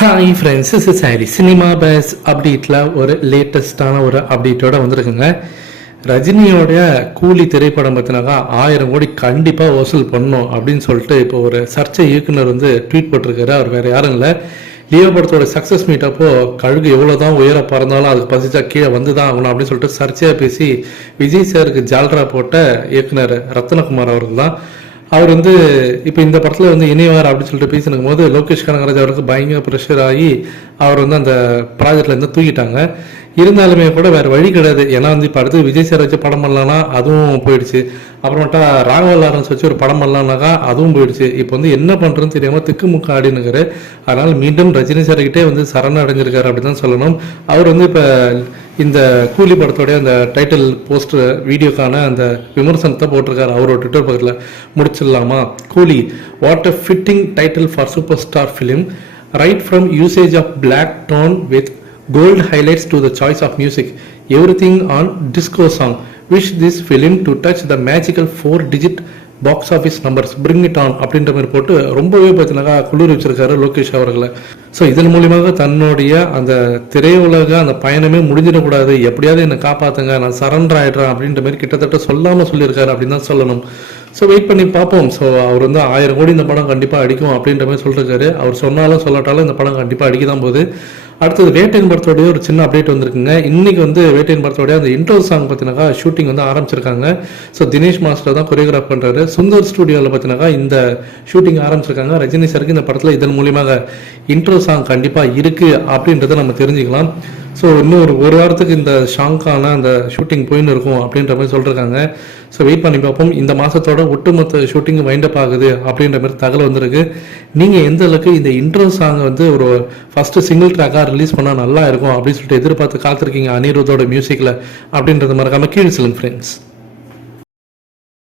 Hi friends is sorry cinema base அப்டேட்டில் ஒரு லேட்டஸ்டான ஒரு அப்டேட்டோட வந்திருக்குங்க. ரஜினியோட கூலி திரைப்படம் பார்த்தினாக்கா ஆயிரம் கோடி கண்டிப்பாக வசூல் பண்ணும் அப்படின்னு சொல்லிட்டு இப்போ ஒரு சர்ச்சை இயக்குனர் வந்து ட்வீட் போட்டிருக்காரு. அவர் வேறு யாரும் இல்லை. லியோ படத்தோட சக்ஸஸ் மீட் அப்போ கழுகு எவ்வளோ தான் உயர பறந்தாலும் அதுக்கு பசிச்சா கீழே வந்து தான் ஆகணும் அப்படின்னு சொல்லிட்டு சர்ச்சையாக பேசி விஜய் சாருக்கு ஜால்ரா போட்ட இயக்குனர் ரத்னகுமார் அவர்கள் தான். அவர் வந்து இப்போ இந்த படத்தில் வந்து இணைவார் அப்படின்னு சொல்லிட்டு பேசினுக்கும் போது லோகேஷ் கனகராஜ் அவருக்கு பயங்கர ப்ரெஷர் ஆகி அவர் வந்து அந்த ப்ராஜெக்ட்லேருந்து தூக்கிட்டாங்க. இருந்தாலுமே கூட வேறு வழி கிடையாது. ஏன்னா வந்து இப்போ அடுத்து விஜய் சார் வச்சு படம் பண்ணலாம்னா அதுவும் போயிடுச்சு. அப்புறமேட்டா ராகவ லாரன்ஸ் வச்சு ஒரு படம் பண்ணலாம்னாக்கா அதுவும் போயிடுச்சு. இப்போ வந்து என்ன பண்ணுறதுன்னு தெரியாமல் திக்குமுக்க ஆடினுங்கிறார் அதனால் மீண்டும் ரஜினி சார்கிட்டே வந்து சரண் அடைஞ்சிருக்காரு அப்படின்னு தான் சொல்லணும். அவர் வந்து இப்போ இந்த கூலி படத்தோடைய அந்த டைட்டில் போஸ்டர் வீடியோக்கான அந்த விமர்சனத்தை போட்டிருக்காரு. அவரோட ட்விட்டர் பக்கத்தில் முடிச்சிடலாமா? Coolie what a fitting title for super star film right from usage of black tone with gold highlights to the choice of music everything on disco song wish this film to touch the magical four digit box office numbers bring it on அப்படின்ற மாதிரி போட்டு ரொம்பவே பார்த்தீங்கன்னா குளிர் வச்சிருக்காரு லோகேஷ் அவர்களை. So இதன் மூலியமாக தன்னுடைய அந்த திரையுலக அந்த பயணமே முடிஞ்சிடக்கூடாது. எப்படியாவது என்னை காப்பாத்துங்க நான் சரண்டர் ஆகிடுறேன் அப்படின்ற மாதிரி கிட்டத்தட்ட சொல்லாமல் சொல்லியிருக்காரு அப்படின்னு தான் சொல்லணும். ஸோ வெயிட் பண்ணி பார்ப்போம். ஸோ அவர் வந்து ஆயிரம் கோடி இந்த படம் கண்டிப்பாக அடிக்கும் அப்படின்ற மாதிரி சொல்லிருக்காரு அவர் சொன்னாலும் சொல்லாட்டாலும் இந்த படம் கண்டிப்பாக அடிக்க தான் போகுது. அடுத்தது வேட்டையன் படத்தோடைய ஒரு சின்ன அப்டேட் வந்திருக்குங்க. இன்னைக்கு வந்து வேட்டையன் படத்தோடைய அந்த இன்ட்ரோ சாங் பார்த்தீங்கன்னாக்கா ஷூட்டிங் வந்து ஆரம்பிச்சிருக்காங்க. ஸோ தினேஷ் மாஸ்டர் தான் கொரியோகிராஃப் பண்ணுறாரு சுந்தர் ஸ்டுடியோவில் பார்த்தீங்கன்னாக்கா இந்த ஷூட்டிங் ஆரம்பிச்சிருக்காங்க. ரஜினி சருக்கு இந்த படத்தில் இதன் மூலியமாக இன்ட்ரோ சாங் கண்டிப்பாக இருக்குது அப்படின்றத நம்ம தெரிஞ்சுக்கலாம். ஸோ இன்னும் ஒரு ஒரு வாரத்துக்கு இந்த ஷாங்கான அந்த ஷூட்டிங் போயின்னு இருக்கும் அப்படின்ற மாதிரி சொல்லியிருக்காங்க ஸோ வெயிட் பண்ணி பார்ப்போம். இந்த மாதத்தோட ஒட்டுமொத்த ஷூட்டிங் வைண்டப் ஆகுது அப்படின்ற மாதிரி தகவல் வந்திருக்கு. நீங்கள் எந்த அளவுக்கு இந்த இன்ட்ரோ சாங் வந்து ஒரு ஃபஸ்ட்டு சிங்கிள் ட்ராக்காக ரிலீஸ் பண்ணால் நல்லா இருக்கும் அப்படின்னு சொல்லிட்டு எதிர்பார்த்து காத்திருக்கீங்க அனிருத்தோட மியூசிக்கில் அப்படின்றது மறக்காம கீழே சொல்லுங்க ஃப்ரெண்ட்ஸ்